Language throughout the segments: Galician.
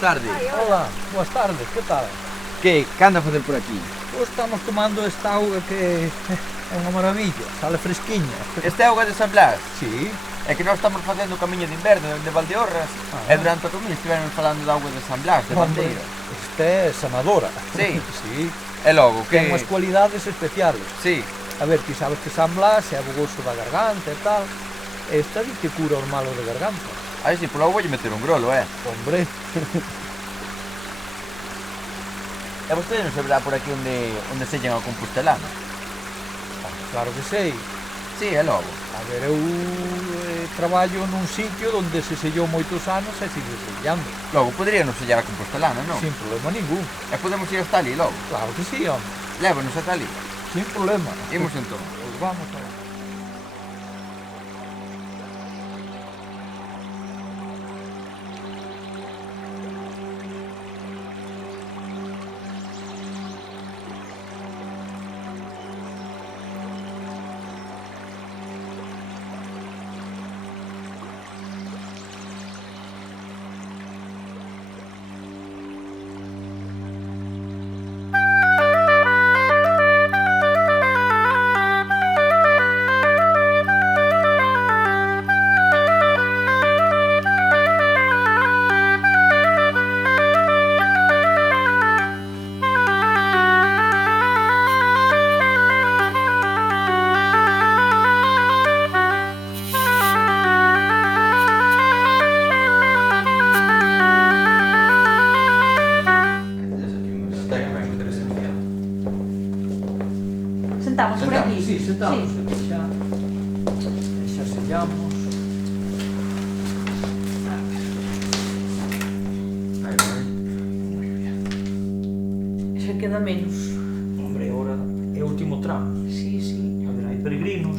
tarde. Hola, boas tardes, que tal? Que anda a facer por aquí? Pois estamos tomando esta auga que é unha maravilla, sale fresquiña. Esta é auga de San Blas. Sí, É que nós estamos facendo o camiño de inverno de Valdeorras e durante o camiño estiveron falando de auga de San Blas, de hombre, Bandeira. esta é sanadora. Sí. Sí, E logo, que... ten unhas cualidades especiales. Sí. A ver, ti sabes que San Blas é abogoso da garganta e tal. Esta di que cura os malos de garganta. Aí si, por logo voulle meter un grolo, Hombre, E vostede non saberá por aquí onde sellen ao Compostelano? claro que sei. Sí, é logo. A ver, eu traballo nun sitio onde se sellou moitos anos e sigue sellando. Logo, poderíanos sellar a Compostelana, non? Sin problema ningún. E podemos ir hasta ali logo. Claro que sí, hombre. Lévanos hasta ali. Sin problema. Imos entón. Pois vamos a ver. Sentamos por aquí. Sí, sentamos aquí xa. E xa sellamos. Aí vai. Xa queda menos. Hombre, ahora é o último tramo. Sí, sí. A ver, hai peregrinos.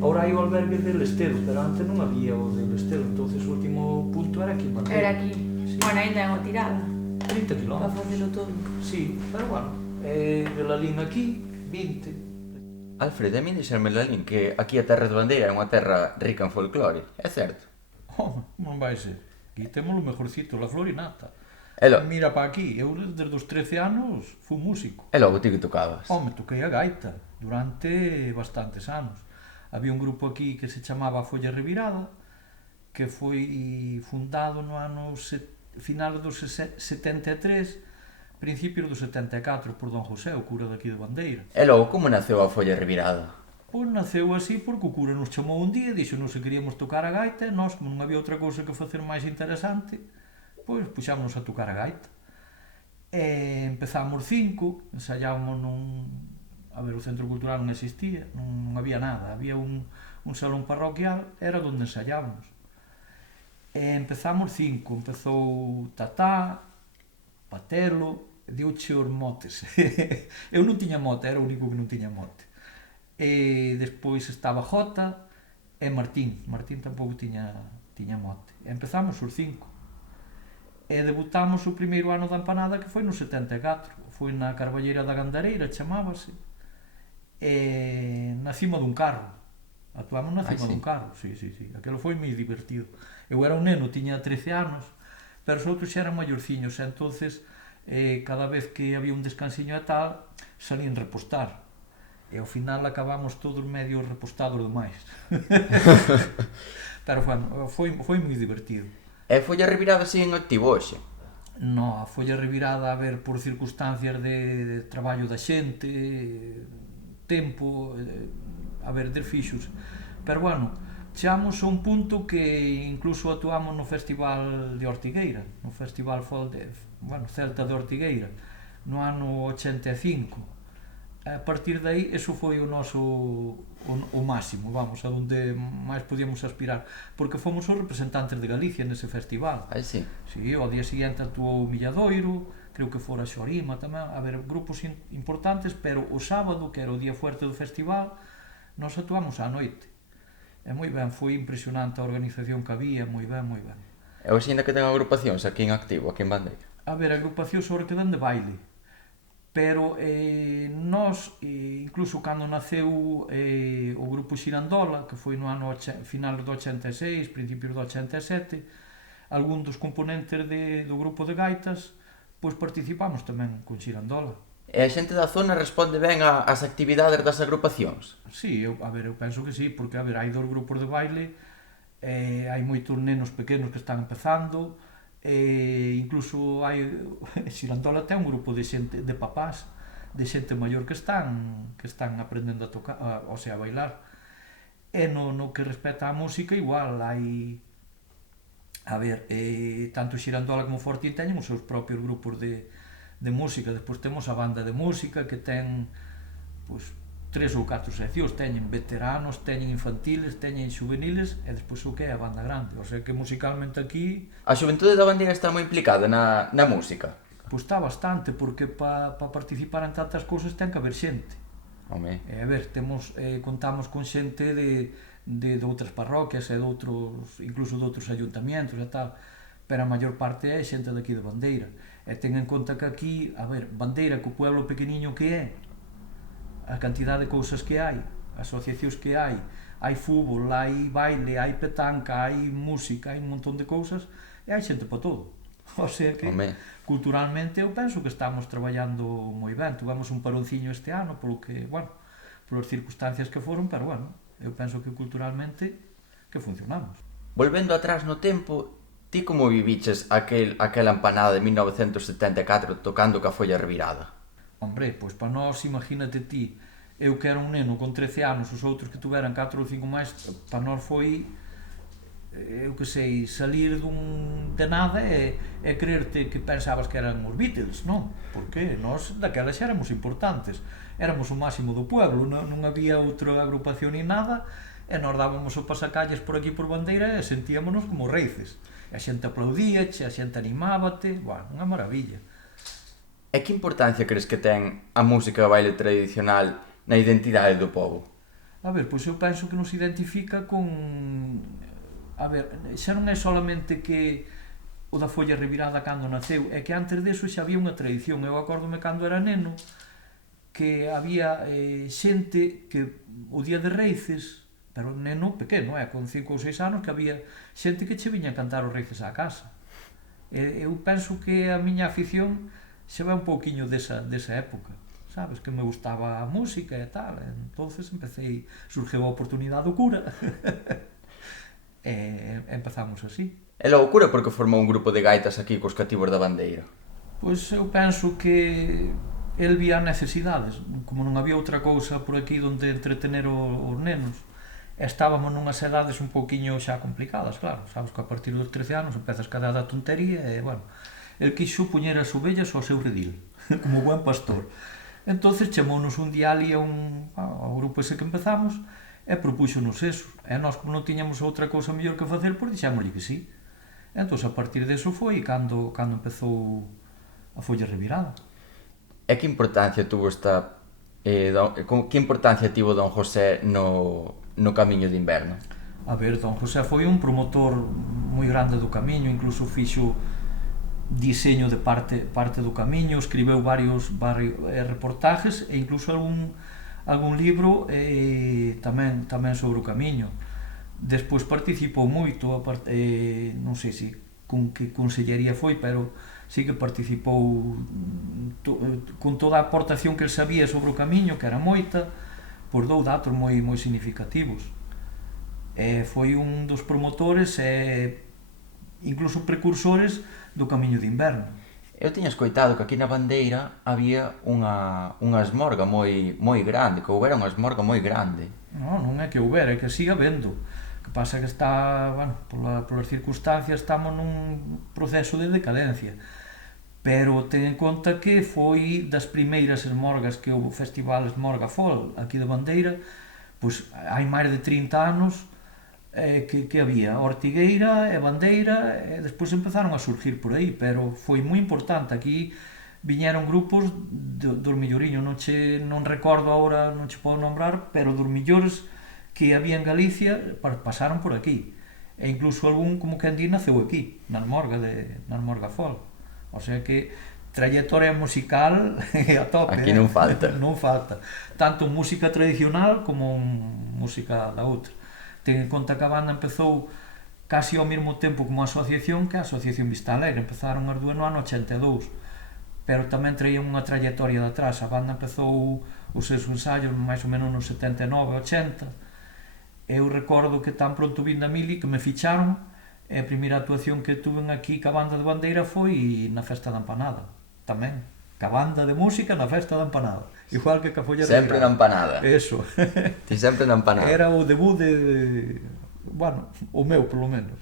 Ahora hai o albergue del Estedo, pero antes non había o del Estedo. Entonces o último punto era aquí en Bandeira. Era aquí. Sí. Bueno, ainda é unha tirada 30 para kilómetros. facelo todo. Sí, pero bueno, de la línea aquí, 20. Alfred, a mí dixerme Lalín que aquí a terra de Bandeira é unha terra rica en folclore. É certo? Oh, non vai ser. Aquí temos o mejorcito, la florinata. E logo, Mira pa aquí, eu desde os 13 anos fui músico. e logo ti que tocabas? Me toquei a gaita durante bastantes anos. Había un grupo aquí que se chamaba Folla Revirada, que foi fundado no ano final dos 73, principios do 74 por Don José, o cura daqui de Bandeira. E logo, como naceu a folla revirada? Pois naceu así porque o cura nos chamou un día e dixo non se queríamos tocar a gaita e nós, como non había outra cousa que facer máis interesante, pois puxámonos a tocar a gaita. E empezamos 5, ensaiábamos nun... A ver, o centro cultural non existía, non había nada, había un salón parroquial, era onde ensaiábamos. E empezamos 5, empezou Tatá, Patelo, deuche os motes. Eu non tiña mote, era o único que non tiña mote. E despois estaba Jota e Martín. Martín tampouco tiña mote. E empezamos os 5. E debutamos o primeiro ano da empanada que foi no 74. Foi na Carballeira da Gandareira, chamábase. E na cima dun carro. Actuamos na cima dun carro. Sí. Aquilo foi moi divertido. Eu era un neno, tiña 13 anos, pero os outros xa eran maiorciños, e entonces cada vez que había un descansiño e tal, salían repostar. E ao final acabamos todos medio repostados demais. Pero foi moi divertido. E folla revirada así en activo hoxe? No, a folla revirada, a ver, por circunstancias de traballo da xente, tempo, a ver, desfixos. Pero bueno, chegamos a un punto que incluso actuamos no Festival de Ortigueira, no Festival Celta de Ortigueira, no ano 85. A partir de aí, eso foi o noso o máximo, vamos, a onde máis podíamos aspirar, porque fomos os representantes de Galicia nese festival. Aí sí. Sí, ao día seguinte actuou Milladoiro, creo que fora Xorima tamén, a ver, grupos importantes, pero o sábado, que era o día fuerte do festival, nós actuamos á noite. E moi ben, foi impresionante a organización que había, moi ben. E hoxe ainda que ten agrupacións aquí en activo, aquí en Bandeira? A ver, agrupacións sobre que dan de baile, pero nós, incluso cando naceu o grupo Xirandola, que foi no ano final do 86, principios do 87, algún dos componentes do grupo de gaitas, pois participamos tamén con Xirandola. E a xente da zona responde ben ás actividades das agrupacións? Sí, eu penso que sí, porque, hai 2 grupos de baile, hai moitos nenos pequenos que están empezando, incluso hai, Xirandola ten un grupo de xente, de papás, de xente maior que están aprendendo a tocar, a bailar. E no que respecta á música, igual, hai, tanto Xirandola como Fortín teñen os seus propios grupos de música. Despois temos a banda de música que ten, pois, 3 ou 4 seccións, teñen veteranos, teñen infantiles, teñen juveniles e despois o que é a banda grande, o sea que musicalmente aquí A xuventude da Bandeira está moi implicada na música? pois está bastante, porque para participar en tantas cousas ten que haber xente. Home, Contamos con xente de outras parroquias e incluso de outros ayuntamientos e tal, pero a maior parte é xente daqui de Bandeira. E ten en conta que aquí, Bandeira, co pueblo pequeniño que é, a cantidad de cousas que hai, asociacións que hai fútbol, hai baile, hai petanca, hai música, hai un montón de cousas, e hai xente para todo. O sea que, home. culturalmente, eu penso que estamos traballando moi ben. Tuvemos un paronciño este ano, polas circunstancias que foron, pero, eu penso que culturalmente que funcionamos. Volvendo atrás no tempo, ti como viviches aquela empanada de 1974 tocando ca folla revirada? Hombre, pois para nós, imagínate ti, eu que era un neno con 13 anos, os outros que tuveran 4 ou 5 máis, para nós foi, eu que sei, salir de nada e creerte que pensabas que eran os Beatles, non? Porque nós daquela xa éramos importantes, éramos o máximo do pueblo, non había outra agrupación ni nada, e nós dábamos o pasacalles por aquí por Bandeira e sentíamonos como reices. E a xente aplaudíache, a xente animábate, unha maravilla. E que importancia crees que ten a música e o baile tradicional na identidade do pobo? Pois eu penso que nos identifica con... xa non é solamente que o da folla revirada cando naceu, é que antes deso xa había unha tradición. Eu acórdome cando era neno que había xente que o día de Reices, pero un neno pequeno, con 5 ou 6 anos, que había xente que che viña a cantar os Reices á casa. Eu penso que a miña afición xa vai un pouquiño desa época, sabes, que me gustaba a música e tal, entonces surgeu a oportunidade do cura e empezamos así. E logo cura porque formou un grupo de gaitas aquí cos cativos da Bandeira? Pois eu penso que el vía necesidades, como non había outra cousa por aquí onde entretener os nenos, estábamos nunhas edades un pouquiño xa complicadas, claro, sabes que a partir dos 13 anos empezas cada da tontería e, el quixo poñer as ovellas ao seu redil, como buen pastor. Entonces chamounos un día ali ao grupo ese que empezamos e propúxonos eso. E nós, como non tiñamos outra cousa mellor que facer, pois dixámoslle que sí. Entón, a partir deso foi cando empezou a folla revirada. E que importancia tuvo que importancia tivo Don José no Camiño de Inverno? Don José foi un promotor moi grande do Camiño, incluso fixo diseño de parte do Camiño, escribeu varios reportajes e incluso algún libro tamén sobre o Camiño. Despois participou moito, non sei se con que consellería foi, pero sí que participou con toda a aportación que el sabía sobre o Camiño, que era moita, pois dou datos moi significativos. Foi un dos promotores e incluso precursores do Camiño de Inverno. Eu tiña escoitado que aquí na Bandeira había unha esmorga moi grande, que houbera unha esmorga moi grande. Non é que houbera, é que siga vendo. O que pasa é que está, polas circunstancias, estamos nun proceso de decadencia. Pero ten en conta que foi das primeiras esmorgas que houve o Festival Esmorga Folk aquí de Bandeira, pois hai máis de 30 anos que había Ortigueira e Bandeira e despois empezaron a surgir por aí, pero foi moi importante. Aquí viñeron grupos dos milloriños, non recordo agora, non che podo nombrar, pero dos millores que había en Galicia pasaron por aquí, e incluso algún, como quen di, naceu aquí, na Esmorga Folk. O sea que trayectoria musical a tope. Aquí non falta. Non falta. Tanto música tradicional como música da outra. Ten en conta que a banda empezou casi ao mesmo tempo como a asociación que a Asociación Vista Alegre. Empezaron as dúas no ano 82, pero tamén traían unha trayectoria de atrás. A banda empezou os seus ensaios máis ou menos nos 79, 80. Eu recordo que tan pronto vin da Mili que me ficharon, e a primeira actuación que tuve aquí ca banda de Bandeira foi na Festa da Empanada, tamén. Ca banda de música na Festa da Empanada. Igual que ca Folla Sempre na empanada. Eso. Ti sempre na empanada. Era o debut de... Bueno, o meu, polo menos.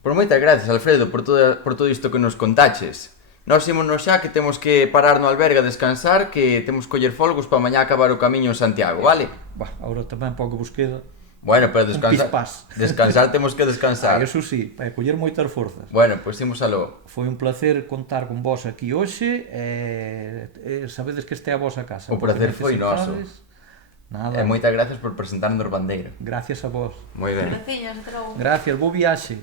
Por moitas gracias, Alfredo, por todo isto que nos contaches. Nós ímonos xa que temos que parar no albergue a descansar, que temos que coller folgos para mañá acabar o camiño en Santiago, vale? Bah, agora tamén pouco vos queda. Bueno, pero pispás. descansar temos que descansar. Eso sí, para coller moitas forzas. Bueno, pois imos aló. Foi un placer contar con vos aquí hoxe, sabedes que este é a vosa casa. O placer foi noso. Nada. E moitas gracias por presentarnos Bandeira. Gracias a vos. Moi ben. Graciñas, hasta logo. Gracias, bo viaxe.